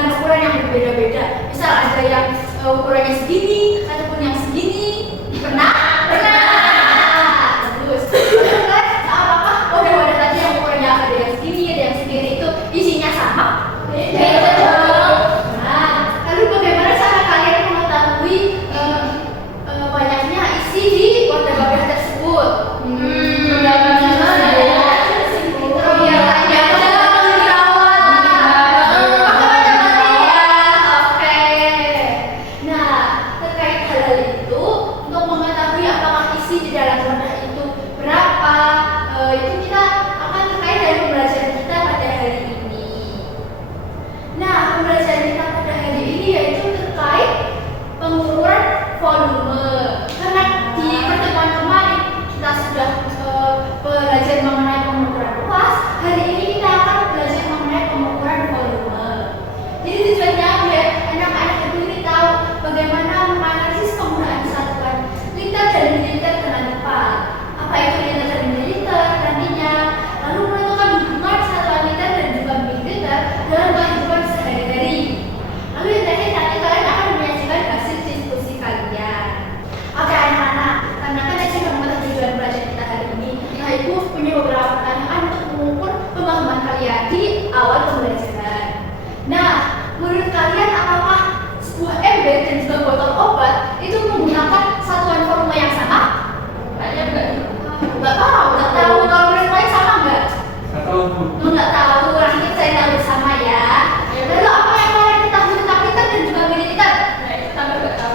dengan ukuran yang berbeda-beda. Misal ada yang ukurannya segini ataupun yang segini. Pernah? Terus kan apakah wadah-wadah tadi yang ukurannya ada yang segini, ada yang segini itu isinya sama? Beda dong. Nah, lalu bagaimana cara kalian mengetahui banyaknya isi di wadah-wadah tersebut? Belajar mengenai pengukuran luas. Hari ini kita akan belajar mengenai pengukuran volume. Jadi tujuannya biar anak-anak itu tahu bagaimana menganalisis penggunaan satuan liter dan mililiter dengan tepat. Apa itu liter dan mililiter nantinya, lalu menentukan hubungan satuan liter dan juga mililiter dalam kehidupan sehari-hari. Lalu yang terakhir nanti kalian akan menyajikan hasil diskusi kalian. Oke anak-anak, karena kan saya sudah mengetahui tujuan belajar kita hari ini. Ibu punya beberapa pertanyaan untuk mengukur pemahaman kalian di awal pembelajaran. Nah, menurut kalian apakah sebuah ember dan juga botol obat itu menggunakan satuan volume yang sama? Kalian nggak tahu. Kalau menurut kalian sama nggak? Nggak tahu. Nanti saya tahu bersama ya. Lalu apa yang kalian ketahui tentang liter dan juga mililiter? Kita nggak tahu.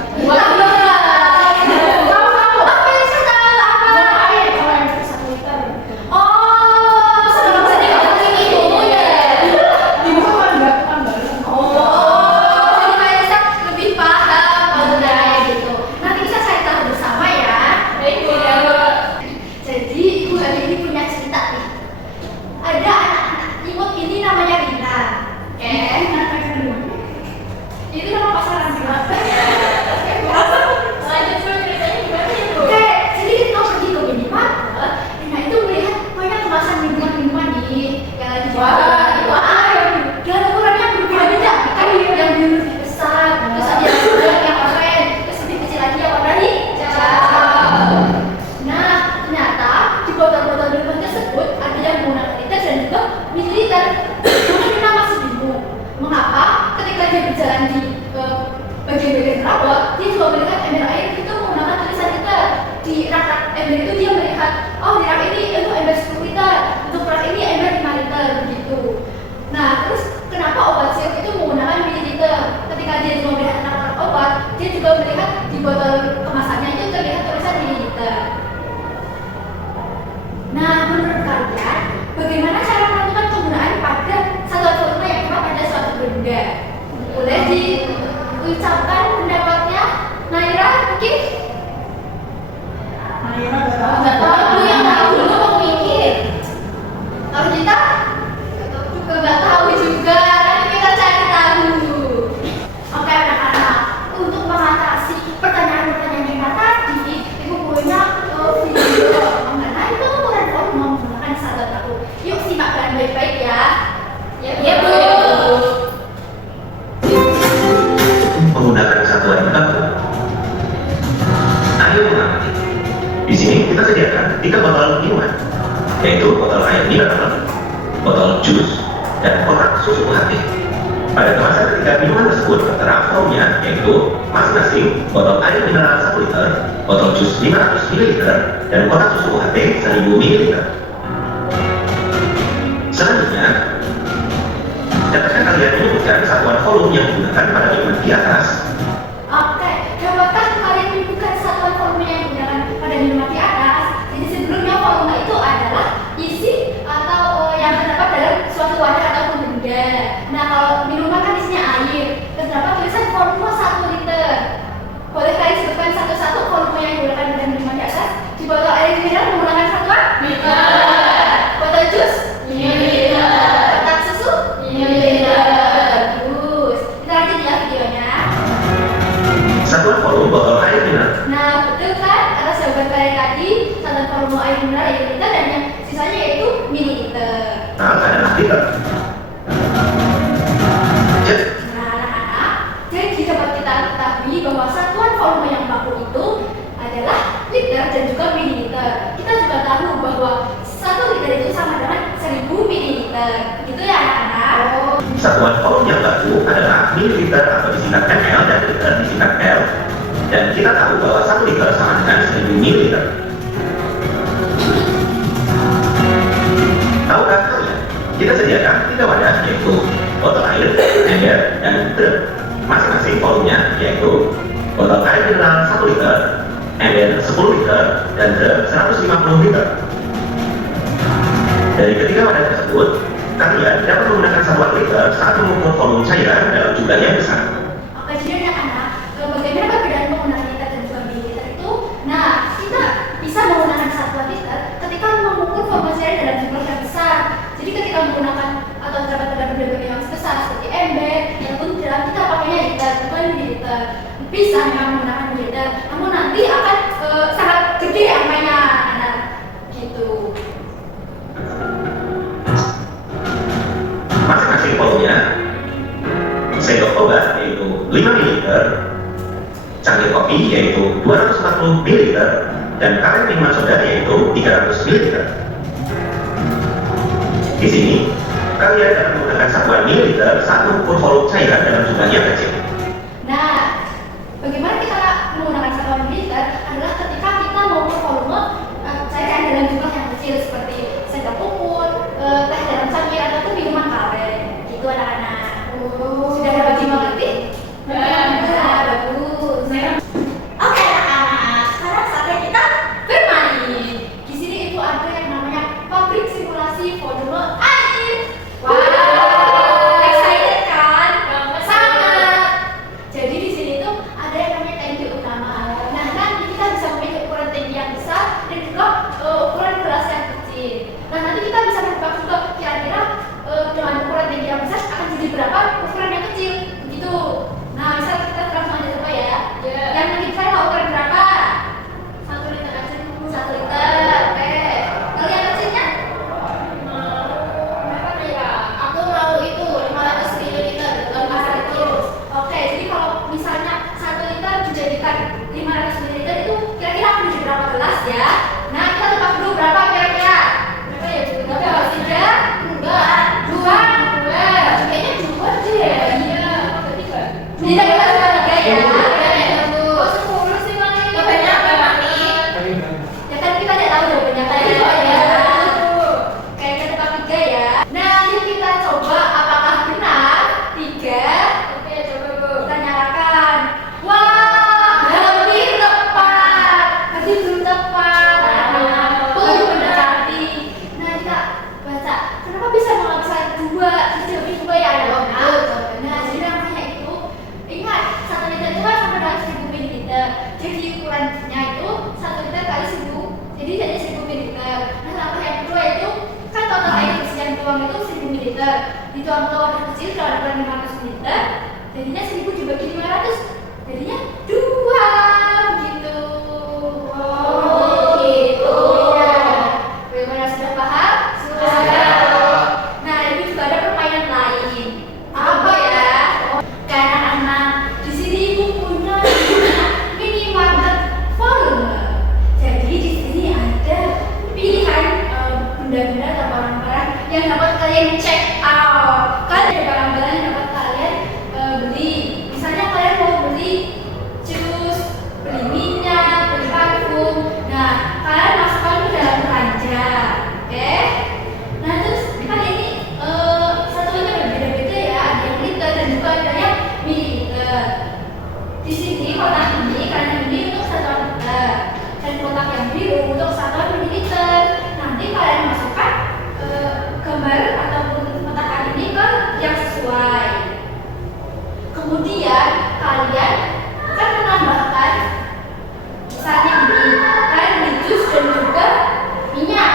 Yaitu botol air mineral, botol jus, dan kotak susu UHT. Pada kemasan ketiga minuman tersebut tertera formnya, yaitu masing-masing botol air mineral 1 liter, botol jus 500 ml, dan kotak susu UHT 1000 ml. Selanjutnya, dapatkah kalian menyebutkan satuan volume yang digunakan pada minuman di atas? Oke, dapatkah kalian menyebutkan satuan volume yang digunakan pada minuman di atas? Jadi sebelumnya volume itu adalah isi atau yang terdapat dalam suatu wadah ataupun benda. Nah, kalau minuman kan isinya air, terdapat tulisan volume 1 liter. Boleh kalian sebutkan satu-satu volume yang digunakan pada minuman di atas? Di botol air mineral menggunakan satuan liter. Botol jus mililiter. Kotak susu mililiter. Bagus. Kita lanjut ya videonya. mililiter atau disingkat ml dan liter disingkat L. Dan kita tahu bahwa 1 liter sama dengan 1000 mililiter. Tahukah kalian? Kita sediakan 3 wadah, yaitu botol air, ember, dan drum. Masing-masing volumenya yaitu botol air mineral 1 liter, ember 10 liter, dan drum 150 liter. Dari ketiga wadah tersebut, kalian dapat menggunakan satuan liter saat mengukur volume cairan dalam jumlah yang besar. Oke, jadi anak-anak, bagaimana perbedaan penggunaan liter dan juga mililiter itu? Nah, kita bisa menggunakan satuan liter ketika mengukur volume cairan dalam jumlah yang besar. Jadi ketika menggunakan atau terdapat pada benda yang besar seperti ember ataupun drum, kita pakainya liter, bukan mililiter. Bisa memang menggunakan mililiter, namun nanti akan sangat gede angkanya, anak. Gitu. Masing-masing volumenya, sendok obat yaitu 5 ml, cangkir kopi yaitu 240 ml, dan kaleng minuman soda yaitu 300 ml. Di sini, kalian dapat menggunakan satuan mililiter saat mengukur volume cairan dalam jumlah yang kecil. Nah, bagaimana kita menggunakan satuan mililiter adalah ketika kita mengukur volume cairan dalam jumlah yang kecil seperti sendok ukur, teh dalam cangkir ataupun minuman kaleng. Gitu anak-anak. Sudah dapat dimengerti? Nah, bagus. Oke anak-anak, sekarang saatnya kita bermain. Di sini itu ada yang namanya pabrik simulasi volume air. Wow, excited kan? Sangat. Jadi di sini tuh ada yang namanya tangki utama. Nah, nanti kita bisa memilih ukuran tangki yang besar dan juga ukuran gelas yang kecil. Nah, nanti kita bisa menebak juga kira-kira dengan ukuran tangki yang besar akan jadi berapa ukuran yang kecil. Begitu. Nah, misal kita langsung aja coba ya. Yang nanti saya mau ukuran berapa? 1 liter aja. 1 liter. Oke. Kalau yang kecilnya? Berapa ya? Aku mau itu 500 ml. 500. Oke, jadi kalau misalnya 1 liter dijadikan 500 ml itu kira-kira akan jadi berapa gelas ya? Nah, kita tebak dulu berapa kira-kira? Berapa ya? Berapa? 3? Enggak. 2? Kayaknya 2 deh. Iya. Tidak kita cuma 3 ya. Oh, 10 sih Mami. Banyak Mami. Ya kan kita tidak tahu jawabannya kayak ya. Kayak kita tebak 3 ya. Nah, yuk kita coba apakah benar 3. Oke, coba Bu. Kita nyalakan. Wah, hampir tepat. Masih belum tepat. Mendekati. Nah, kita baca. Kenapa bisa menghabiskan 2? Jadi 2 ya ada. Nah, jadi namanya itu ingat 1 liter itu kan sama dengan 1000 ml. Jadi ukurannya itu 1 liter kali 1000. Jadi jadi 1000 ml. Nah, langkah yang kedua itu kan total air bersih yang tuang itu 1000 ml. Dituang ke wadah kecil kalau ukuran 500 ml. Jadinya 1000 dibagi 500. Jadinya 2 gitu. Oh, gitu. Ya. Bagaimana sudah paham? Sudah. Nah, ini juga ada permainan lain. Apa ya? Kayak anak-anak di sini ibu punya minimarket volume. Jadi di sini ada pilihan benda-benda atau barang-barang yang dapat kalian check out. Kan ada barang-barang yang dapat kalian beli. Misalnya kalian mau beli jus, beli minyak, beli parfum. Nah, kalian masukkan ke dalam keranjang. Oke? Nah, terus kan ini satuannya berbeda-beda ya. Ada yang liter dan juga ada yang mililiter. Di sini kotak ini keranjang ini untuk satuan liter dan kotak yang biru untuk satuan mililiter. Nanti kalian masukkan gambar ataupun kotak ini ke yang sesuai. Kemudian kalian akan menambahkan misalnya ini kalian beli jus dan juga minyak.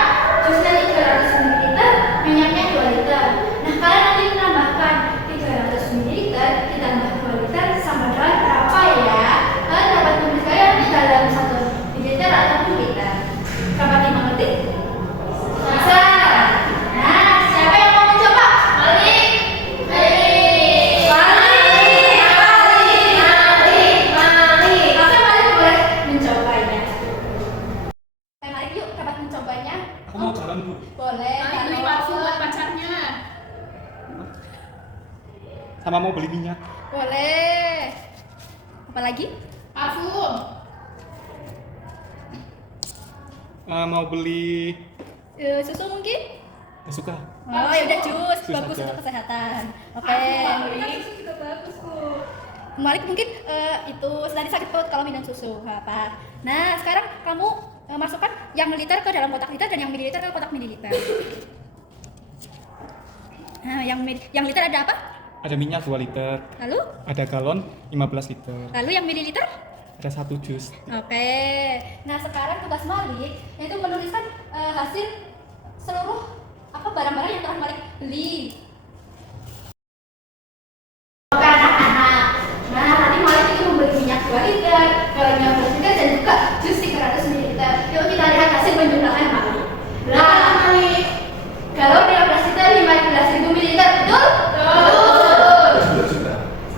Jusnya 300 ml, minyaknya 2 liter. Nah, kalian nanti menambahkan 300 ml ditambah 2 liter sama dengan berapa ya? Kalian dapat menuliskan di dalam 1 mililiter ataupun liter. Dapat dimengerti? Bisa. Nah, siapa yang mau mencoba? Mari. Mari. Mari. Mari. Mari. Mari. boleh. Apa lagi? Parfum. Mau beli Susu mungkin? nggak suka. Oh ya udah jus, Jus bagus aja. untuk kesehatan. Oke. Susu juga bagus kok. Malik mungkin itu tadi sakit perut kalau minum susu nggak apa. Nah sekarang kamu masukkan yang liter ke dalam kotak liter dan yang mililiter ke kotak mililiter. Nah yang liter ada apa? Ada minyak 2 liter, Lalu ada galon 15 liter, yang mililiter? ada 1 jus. Oke. Nah sekarang tugas Malik yaitu menuliskan hasil seluruh barang-barang yang telah Malik beli. Oke anak-anak. Nah tadi Malik itu membeli minyak 2 liter, galon 15 liter dan juga jus 300 ml. Yuk kita lihat hasil penjumlahan Malik. Nah Malik, galon 15 liter 15.000 ml, betul? Betul.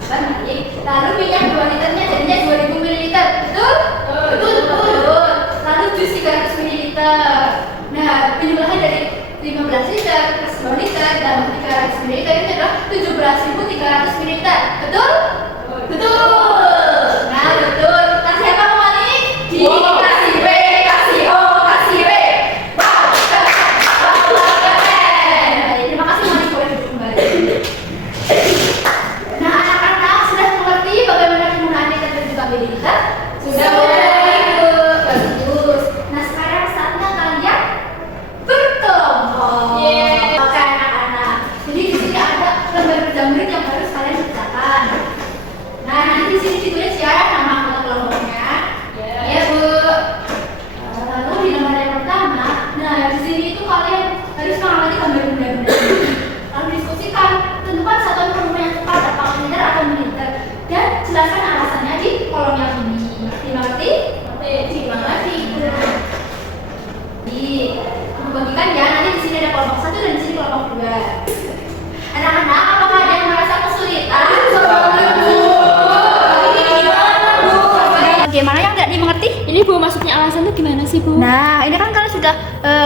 Sabar Malik. Lalu minyak 2 liternya jadinya 2.000 ml, betul? Betul. Lalu jus 300 ml. Nah penjumlahan dari 15 liter plus 2 liter dan 300 ml itu adalah 17.300 ml. Betul? Betul. Nah, betul. Kasih apa Malik? Kasih B, kasih O, kasih B. Wow, keren. Terima kasih Malik, boleh duduk kembali. Nah, anak-anak sudah mengerti bagaimana penggunaan liter dan juga mililiter? Sudah. Bagus. Nah, sekarang saatnya kalian berkelompok. Oke anak-anak. Jadi di sini ada lembar berjamret yang harus kalian kerjakan. Nah nanti di sini ditulis ya nama anggota kelompoknya. Ya Bu. Lalu di lembar yang pertama, nah di sini itu kalian harus mengamati gambar benda-benda. Lalu diskusikan, tentukan satuan formula yang tepat apakah liter atau mililiter dan jelaskan alasannya di kolom yang ini. Dimengerti? Dimengerti. Bagikan ya, nanti di sini ada kelompok 1 dan di sini kelompok 2. Anak-anak, apakah ada yang merasa kesulitan? Bagaimana yang tidak dimengerti? Ini Bu, maksudnya alasan itu gimana sih Bu? Nah, ini kan kalian sudah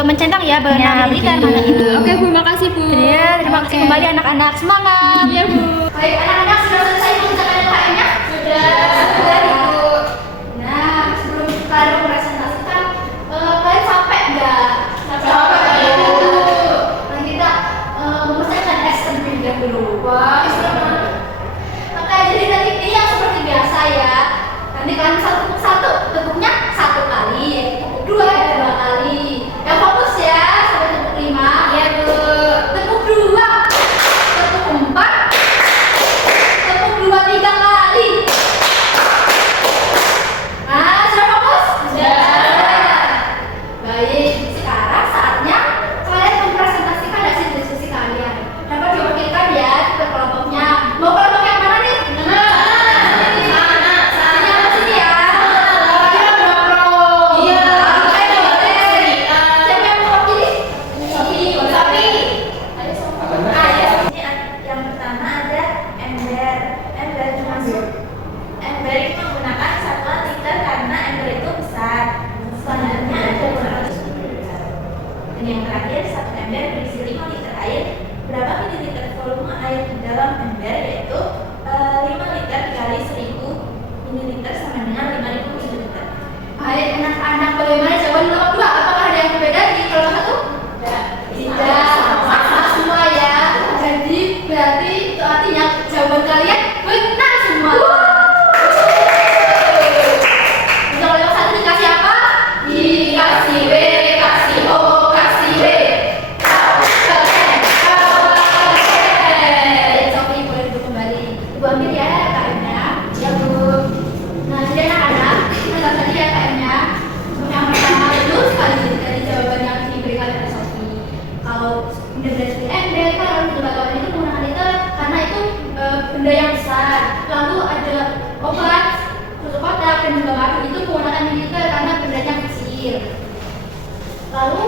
mencentang ya mana militer, mana itu. Oke Bu, makasih Bu. Ya, terima kasih kembali anak-anak. Semangat. Iya Bu. Baik, anak-anak sudah selesai mengerjakan LKM-nya? Sudah. Ibu. Nah, sebelum kalian mempresentasikan, kalian capek nggak? Capek. Nah, kita mempersiapkan es terlebih dahulu. Wah, oke, jadi nanti ini yang seperti biasa ya. Nanti kalian satu tepuknya 1 kali, tepuk 2 2 kali. Yang fokus ya sampai tepuk 5. Iya Bu. Tepuk 2, tepuk 4, tepuk 2 3 kali. Nah, sudah fokus? Sudah. Baik, sekarang saatnya kalian mempresentasikan hasil diskusi kalian. Dapat diwakilkan ya ke kelompoknya. Mau kelompok yang mana nih? Sini apa sini ya? Iya. Oke, boleh. Siapa yang mewakili? Sofi. Ayo Sofi. Yang pertama ada ember. Ember termasuk ember itu menggunakan satuan liter karena ember itu besar. Selanjutnya ada 200 ml. Dan yang terakhir, satu ember berisi 5 liter air. Berapa mililiter volume air di dalam ember? Yaitu 5 liter dikali 1000 mililiter sama dengan 5000 mililiter. Baik, anak-anak bagaimana jawaban kelompok 2? Apakah ada yang berbeda di kelompok 1? Tidak, sama semua ya. Jadi berarti itu artinya jawaban kalian benar semua. Untuk kelompok 1 dikasih apa? Dikasih B, kasih O, kasih B. Keren. Sofi boleh duduk kembali. Ibu ambil ya KM-nya. Ya Bu. Nah, jadi anak-anak, kita tadi ya KM-nya. Untuk yang pertama itu sekali dari jawaban yang diberikan oleh Sofi. Kalau benda seperti ember, kan harus dibatalkan itu menggunakan liter karena itu benda yang besar. Lalu ada obat, tutup kotak dan juga madu itu menggunakan mililiter karena bendanya kecil. Lalu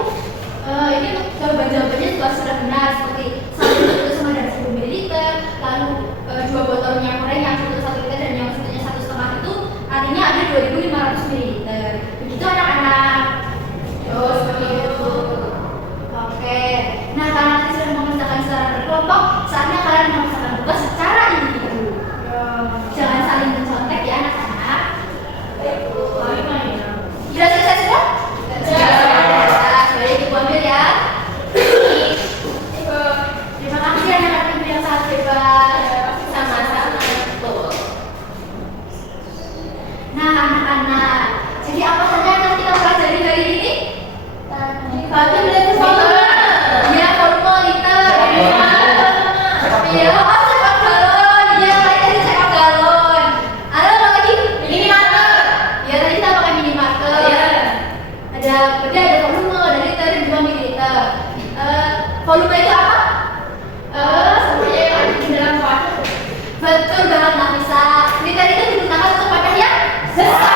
ini untuk jawaban-jawabannya juga sudah benar seperti 1 liter itu sama dengan 1000 ml. Lalu 2 botol minyak goreng yang satu 1 liter dan yang satunya 1,5 itu artinya ada 2500 ml. Begitu anak-anak. Oh, seperti itu. Oke. Nah, karena nanti sudah mengerjakan secara berkelompok, saatnya kalian mengerjakan tugas secara individu. bisa. Liter itu digunakan untuk wadah yang besar.